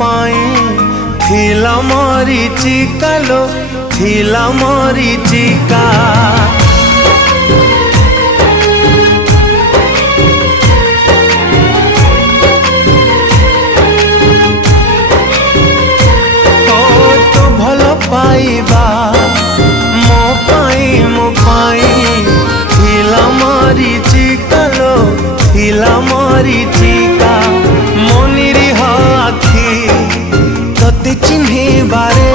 पाई थिला मरीचिका लो थिला मरीचिका। पाइबा मो पाई थिला मरीचिका लो थिला मरीचिका। मोनिरी आखि तते चिन्हे बारे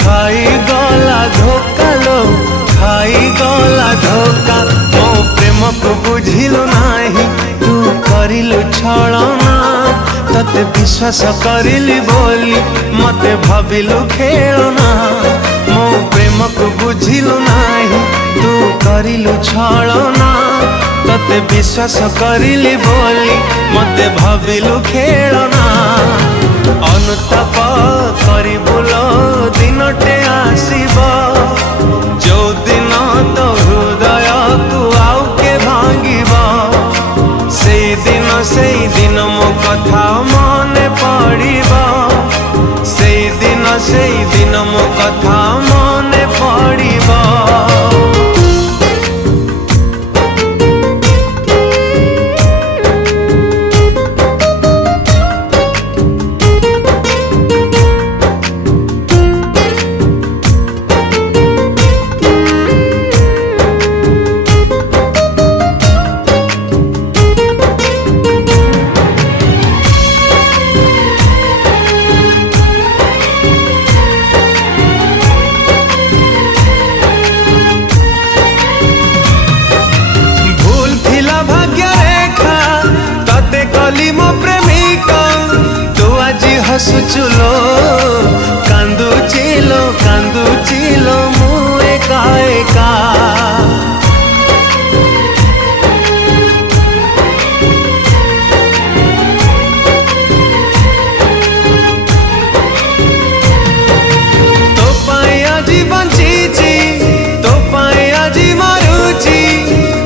खाई गला धोका लो खाई गला धोका। मो प्रेम को बुझिलु नाही तू करिलु छलना तते विश्वास करिली बोली मते भाविलु खेलना। मो प्रेम को बुझिलु नाही तू करिलु छलना तते विश्वास करिली बोली मते भाविलु खेलना। अनुताप करिबुलो दिनटे आसीबो जो दिन तो हृदय को आउ के भांगिबो। से दिन मो कथा मने पड़िबो से दिन मो कथा मने पड़िबो। मो प्रेमिका तू आज हसुचुलो कांदुचिलो मु एका एका। तो पाई आज बंचीची तो पाई आज मरुची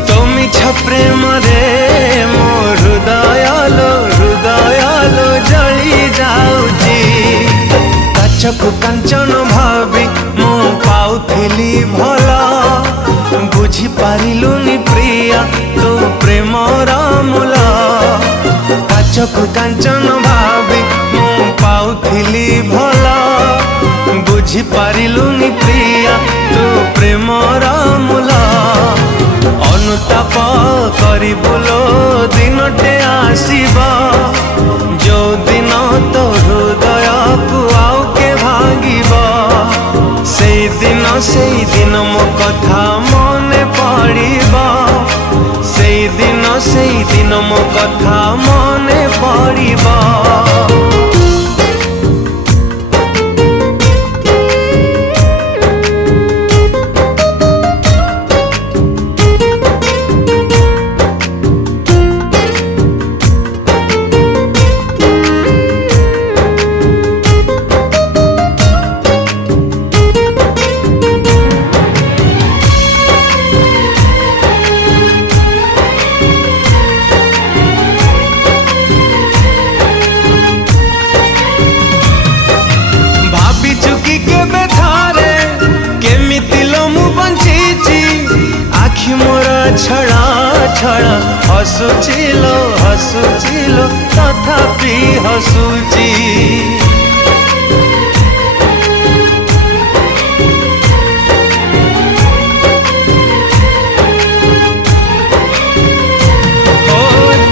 तो मिछा प्रेम रे मो हृदय जली जाऊची। काचकु कांचन भावी मु पाउथिली भला बुझी पारिलुनी प्रिया तो प्रेमर मूल। काचकु कांचन भावी मु पाउथिली भला बुझी पारिलुनी प्रिया तो प्रेमर मूल। अनुताप करिबुलो दिनटे आसीबा जो दिन तो हृदय को आउ के भांगिबा। से दिन मो कथा मने पड़िबा से दिन मो कथा मने पड़िबा। छड़ा छड़ा हसुचिलो तथापि हसुची।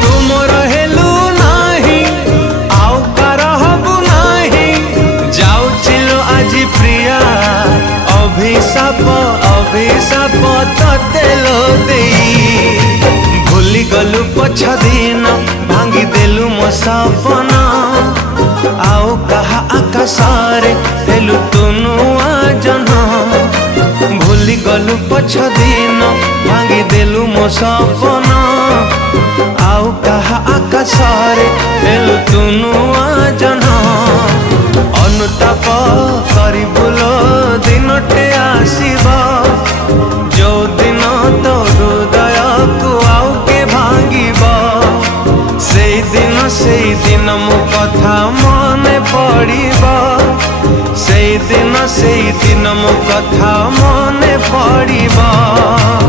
तुम रहेलु नाही आउ करहबु नाही जाउचिलो आज प्रिया अभिशाप तते लो देई। भूली गलु पछ दिन भांगी देलु मो सपना आउ कहा आकाशरे हेलु तुनुआ जन। भूली गलु पछ दिन भांगी देलु मो सपना आउ कहा आकाशरे हेलु तुनुआ जन। अनुताप करिबुलो दिनटे आसीबा जो दिन तो हृदय को आउ के भांगिबा। से दिन मो कथा मने दिन मो कथा मने पड़िबा।